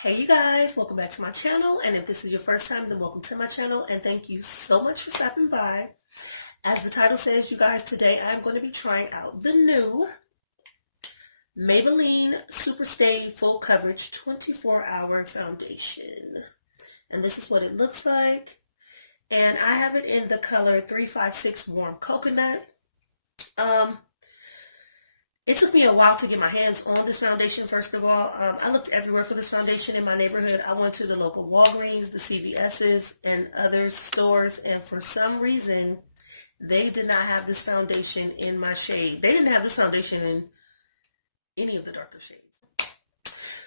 Hey you guys, welcome back to my channel, and if this is your first time, then welcome to my channel, and thank you so much for stopping by. As the title says, you guys, today I'm going to be trying out the new Maybelline Super Stay Full Coverage 24-Hour Foundation. And this is what it looks like. And I have it in the color 356 Warm Coconut. It took me a while to get my hands on this foundation, first of all. I looked everywhere for this foundation in my neighborhood. I went to the local Walgreens, the CVS's, and other stores, and for some reason, they did not have this foundation in my shade. They didn't have this foundation in any of the darker shades.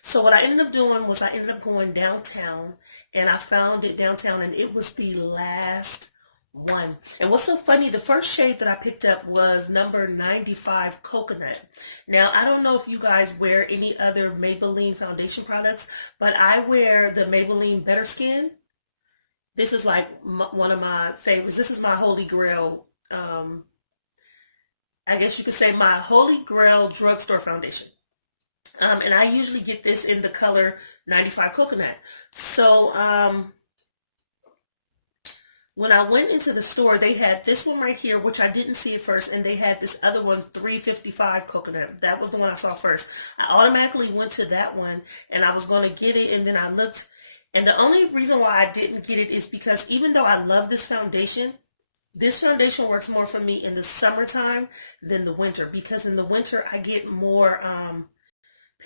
So what I ended up doing was I ended up going downtown, and I found it downtown, and it was the last one. And what's so funny, the first shade that I picked up was number 95 Coconut. Now, I don't know if you guys wear any other Maybelline foundation products, but I wear the Maybelline Better Skin. This is like one of my favorites. This is my holy grail. I guess you could say my holy grail drugstore foundation. And I usually get this in the color 95 Coconut. So, when I went into the store, they had this one right here, which I didn't see at first, and they had this other one, 355 Coconut. That was the one I saw first. I automatically went to that one, and I was going to get it, and then I looked, and the only reason why I didn't get it is because even though I love this foundation works more for me in the summertime than the winter, because in the winter, I get more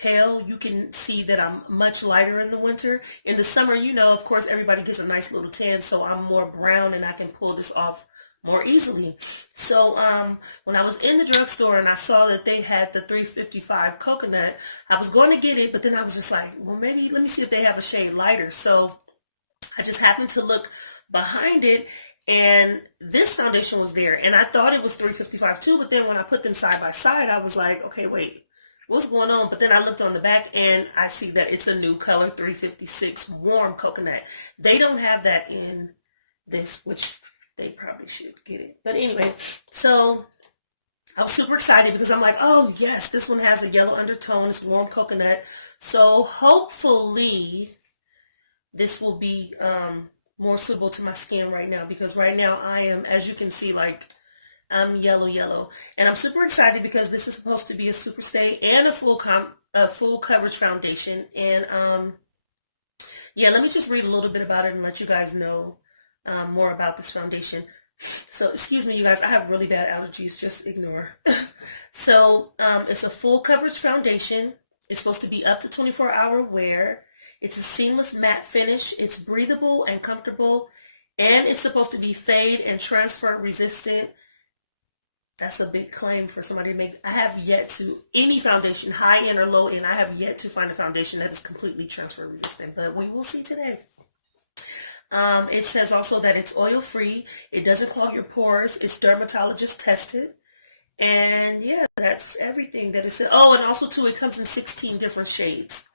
pale. You can see that I'm much lighter in the winter. In the summer, you know, of course, everybody gets a nice little tan, so I'm more brown and I can pull this off more easily. So when I was in the drugstore and I saw that they had the 355 Coconut, I was going to get it, but then I was just like, well, maybe let me see if they have a shade lighter. So I just happened to look behind it, and this foundation was there, and I thought it was 355 too, but then when I put them side by side, I was like, okay, wait, what's going on? But then I looked on the back and I see that it's a new color, 356 Warm Coconut. They don't have that in this, which they probably should get it. But anyway, so I was super excited because I'm like, oh yes, this one has a yellow undertone. It's Warm Coconut. So hopefully this will be more suitable to my skin right now, because right now I am, as you can see, like, I'm yellow, and I'm super excited because this is supposed to be a super stay and a full coverage foundation. And yeah, let me just read a little bit about it and let you guys know more about this foundation. So excuse me, you guys, I have really bad allergies, just ignore. So it's a full coverage foundation. It's supposed to be up to 24-hour wear. It's a seamless matte finish. It's breathable and comfortable, and it's supposed to be fade and transfer resistant. That's a big claim for somebody to make. I have yet to, any foundation, high end or low end, I have yet to find a foundation that is completely transfer resistant, but we will see today. It says also that it's oil free. It doesn't clog your pores. It's dermatologist tested. And yeah, that's everything that it says. Oh, and also too, it comes in 16 different shades,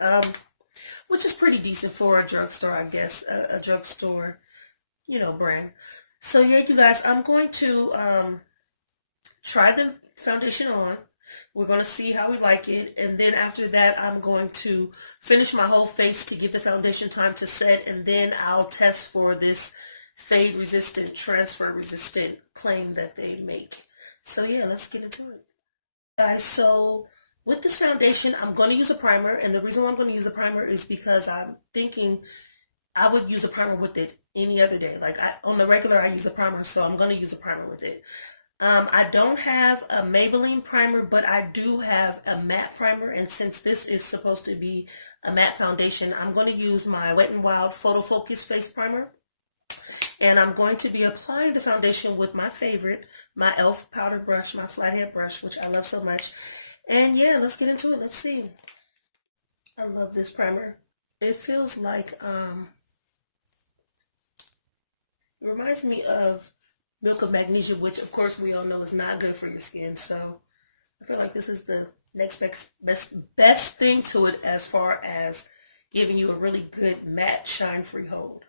which is pretty decent for a drugstore, I guess, a drugstore, you know, brand. So yeah, you guys, I'm going to try the foundation on. We're going to see how we like it, and then after that I'm going to finish my whole face to give the foundation time to set, and then I'll test for this fade resistant, transfer resistant claim that they make. So yeah, let's get into it, guys. So with this foundation, I'm going to use a primer, and the reason why I'm going to use a primer is because I'm thinking I would use a primer with it any other day. Like on the regular, I use a primer, so I'm going to use a primer with it. I don't have a Maybelline primer, but I do have a matte primer, and since this is supposed to be a matte foundation, I'm going to use my Wet n Wild Photo Focus Face Primer, and I'm going to be applying the foundation with my favorite, my e.l.f. powder brush, my flathead brush, which I love so much. And yeah, let's get into it. Let's see. I love this primer. It feels like, it reminds me of milk of magnesia, which of course we all know is not good for your skin. So I feel like this is the next best thing to it as far as giving you a really good matte shine-free hold.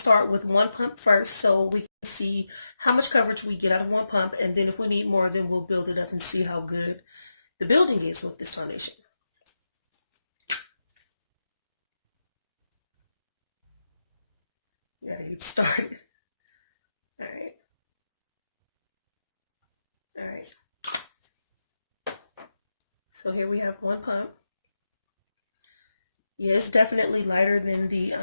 start with one pump first so we can see how much coverage we get out of one pump, and then if we need more, then we'll build it up and see how good the building is with this foundation. Gotta get started. Alright. Alright. So here we have one pump. Yeah, it's definitely lighter than the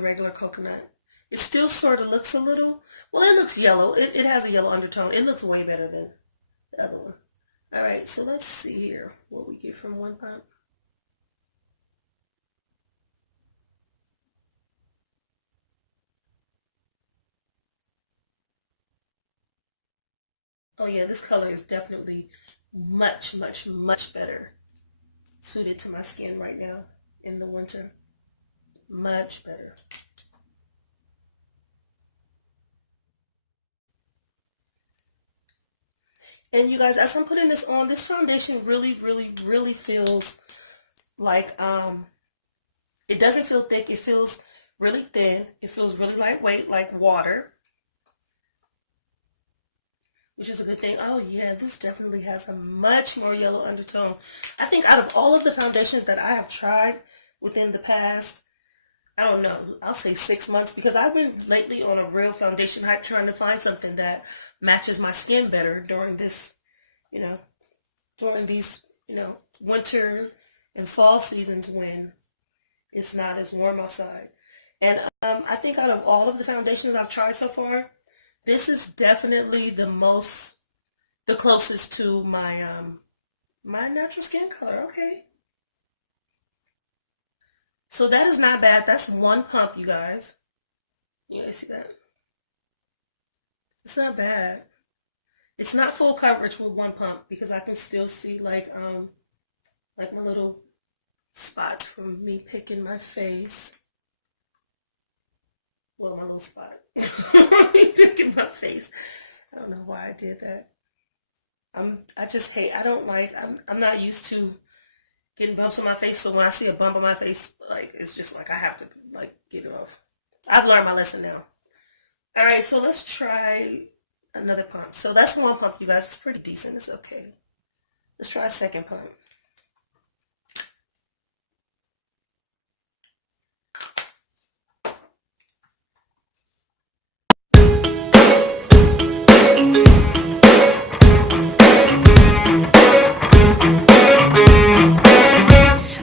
regular coconut. It still sort of looks a little, well, it looks yellow. It has a yellow undertone. It looks way better than the other one. All right, so let's see here what we get from one pump. Oh yeah, this color is definitely much, much, much better suited to my skin right now in the winter. Much better. And you guys, as I'm putting this on, this foundation really, really, really feels like, it doesn't feel thick. It feels really thin. It feels really lightweight, like water, which is a good thing. Oh yeah, this definitely has a much more yellow undertone. I think out of all of the foundations that I have tried within the past, I don't know, I'll say 6 months, because I've been lately on a real foundation hype trying to find something that matches my skin better during this, during these, winter and fall seasons when it's not as warm outside. And I think out of all of the foundations I've tried so far, this is definitely the closest to my my natural skin color. Okay. So that is not bad. That's one pump, you guys. You guys see that? It's not bad. It's not full coverage with one pump because I can still see like my little spots from me picking my face. Well, my little spot. Me picking my face. I don't know why I did that. I just hate, I don't like, I'm not used to getting bumps on my face, so when I see a bump on my face, like, it's just like I have to, like, get it off. I've learned my lesson now. Alright, so let's try another pump. So that's one pump, you guys. It's pretty decent. It's okay. Let's try a second pump.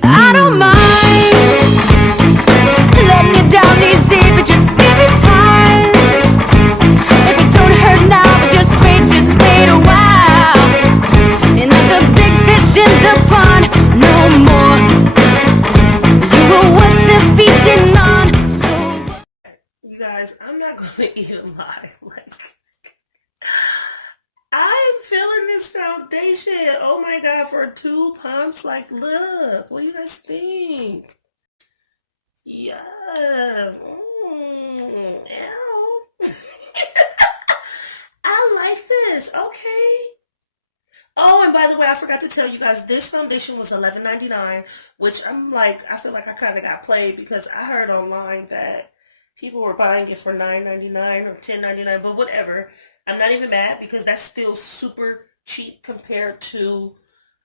I don't mind letting you down easy, but just give it time. If it don't hurt now, but just wait a while. And not the big fish in the pond no more. You were what they're feeding on. So you guys, I'm not gonna even lie. Like, I'm feeling this foundation. Oh my god, for 2 pumps. Like, look, what do you guys think? Yes. Ow. I like this. Okay. Oh, and by the way, I forgot to tell you guys, this foundation was $11.99, which I feel like I kind of got played because I heard online that people were buying it for $9.99 or $10.99, but whatever. I'm not even mad because that's still super cheap compared to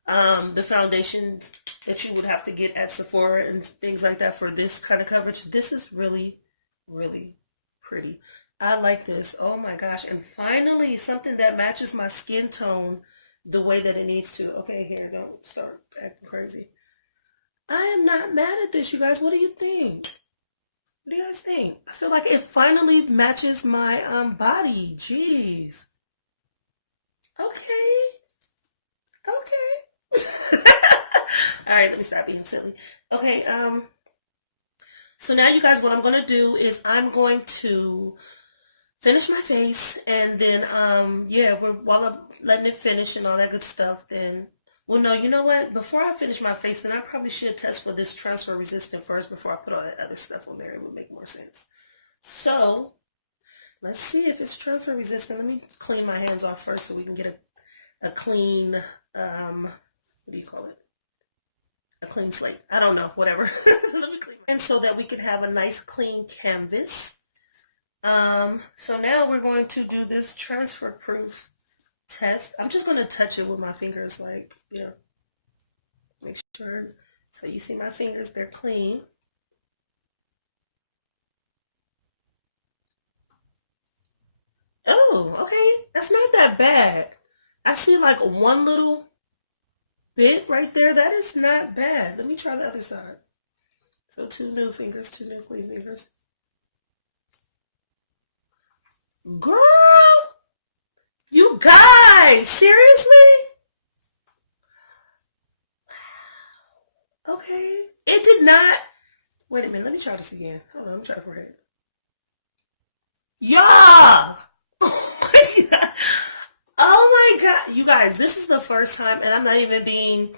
the foundations that you would have to get at Sephora and things like that for this kind of coverage. This is really, really pretty. I like this. Oh my gosh. And finally, something that matches my skin tone the way that it needs to. Okay, here, don't start acting crazy. I am not mad at this, you guys. What do you think? What do you guys think? I feel like it finally matches my body. Jeez. Okay. Okay. All right, let me stop being silly. Okay, so now you guys, what I'm going to do is I'm going to finish my face, and then, yeah, while I'm letting it finish and all that good stuff, then, well, no, you know what? Before I finish my face, then I probably should test for this transfer resistant first before I put all that other stuff on there. It would make more sense. So, let's see if it's transfer resistant. Let me clean my hands off first so we can get a clean, what do you call it? A clean slate. I don't know, whatever. Let me clean. And so that we can have a nice clean canvas So now we're going to do this transfer proof test. I'm just going to touch it with my fingers, like, make sure. So you see my fingers, they're clean. Oh, okay. That's not that bad. I see like one little bit right there. That is not bad. Let me try the other side. So two new clean fingers. Girl, you guys, seriously? Okay. It did not. Wait a minute. Let me try this again. Hold on. Let me try for it. Yeah. Oh my god. Oh my god. You guys, this is the first time, and I'm not even being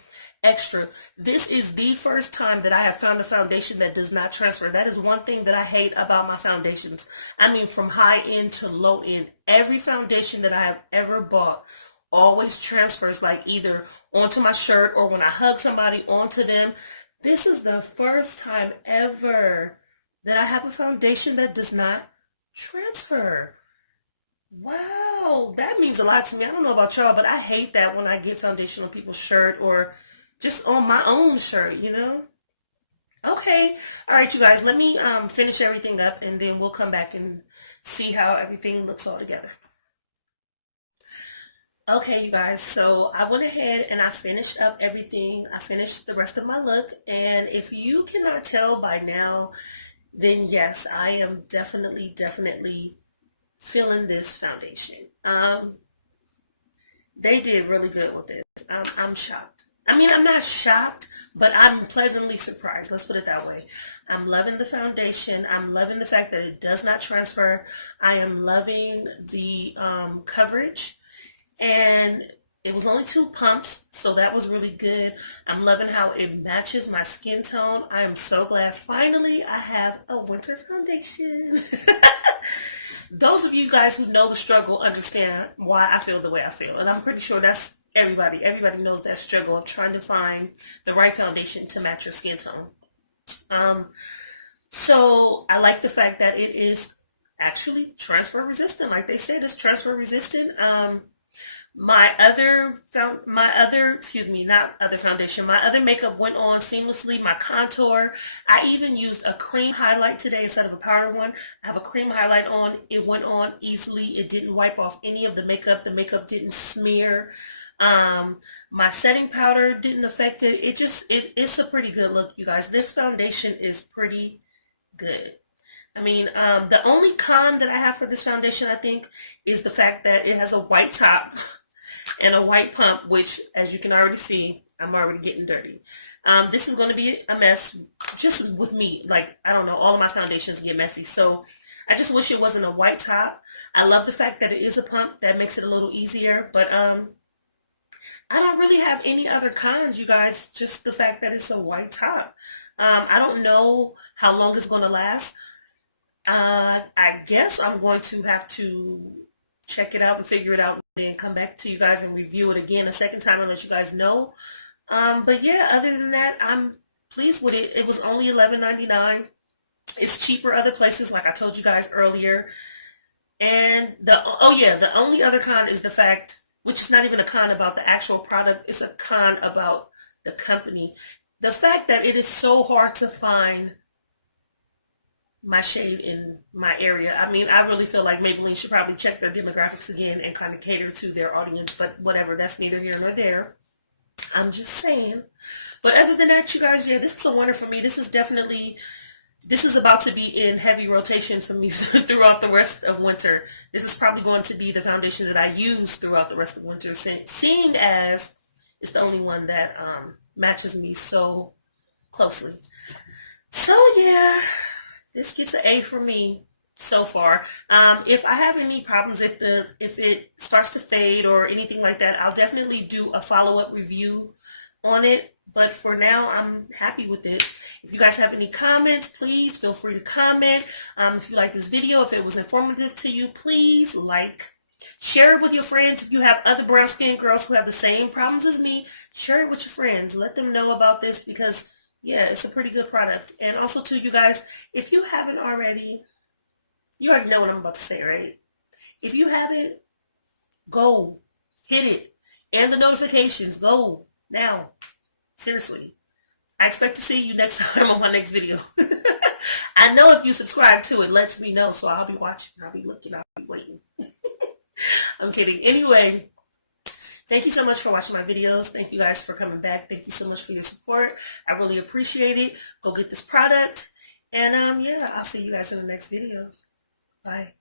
extra. This is the first time that I have found a foundation that does not transfer. That is one thing that I hate about my foundations. I mean, from high end to low end, every foundation that I have ever bought always transfers, like either onto my shirt or when I hug somebody onto them. This is the first time ever that I have a foundation that does not transfer. Wow, that means a lot to me. I don't know about y'all, but I hate that when I get foundation on people's shirt or just on my own shirt, Okay, all right, you guys, let me finish everything up, and then we'll come back and see how everything looks all together. Okay, you guys, so I went ahead and I finished up everything. I finished the rest of my look, and if you cannot tell by now, then yes, I am definitely feeling this foundation. They did really good with it. I'm shocked. I mean, I'm not shocked, but I'm pleasantly surprised. Let's put it that way. I'm loving the foundation. I'm loving the fact that it does not transfer. I am loving the coverage. And it was only 2 pumps, so that was really good. I'm loving how it matches my skin tone. I am so glad finally I have a winter foundation. Those of you guys who know the struggle understand why I feel the way I feel. And I'm pretty sure that's everybody. Everybody knows that struggle of trying to find the right foundation to match your skin tone. So I like the fact that it is actually transfer resistant. Like they said, it's transfer resistant. My other makeup went on seamlessly. My contour, I even used a cream highlight today instead of a powder one. I have a cream highlight on. It went on easily. It didn't wipe off any of the makeup. The makeup didn't smear. My setting powder didn't affect it. It's a pretty good look, you guys. This foundation is pretty good. I mean, the only con that I have for this foundation, I think, is the fact that it has a white top and a white pump, which, as you can already see, I'm already getting dirty. This is going to be a mess just with me. Like, I don't know, all of my foundations get messy. So I just wish it wasn't a white top. I love the fact that it is a pump. That makes it a little easier. But I don't really have any other cons, you guys. Just the fact that it's a white top. I don't know how long it's going to last. I guess I'm going to have to check it out and figure it out and then come back to you guys and review it again a second time and let you guys know. But yeah, other than that, I'm pleased with it. It was only $11.99. It's cheaper other places, like I told you guys earlier. And the only other con is the fact, which is not even a con about the actual product, it's a con about the company. The fact that it is so hard to find my shade in my area. I mean, I really feel like Maybelline should probably check their demographics again and kind of cater to their audience, but whatever, that's neither here nor there. I'm just saying. But other than that, you guys, yeah, this is a winner for me. This is about to be in heavy rotation for me throughout the rest of winter. This is probably going to be the foundation that I use throughout the rest of winter, seeing as it's the only one that matches me so closely. So yeah, this gets an A for me so far. If I have any problems, if it starts to fade or anything like that, I'll definitely do a follow-up review on it. But for now, I'm happy with it. If you guys have any comments, please feel free to comment. If you like this video, if it was informative to you, please like. Share it with your friends. If you have other brown skin girls who have the same problems as me, share it with your friends. Let them know about this because yeah, it's a pretty good product. And also to you guys, if you haven't already, You already know what I'm about to say, right? If you haven't, go. Hit it. And the notifications. Go. Now. Seriously. I expect to see you next time on my next video. I know if you subscribe to it, lets me know. So I'll be watching. I'll be looking. I'll be waiting. I'm kidding. Anyway, thank you so much for watching my videos. Thank you guys for coming back. Thank you so much for your support. I really appreciate it. Go get this product. And yeah, I'll see you guys in the next video. Bye.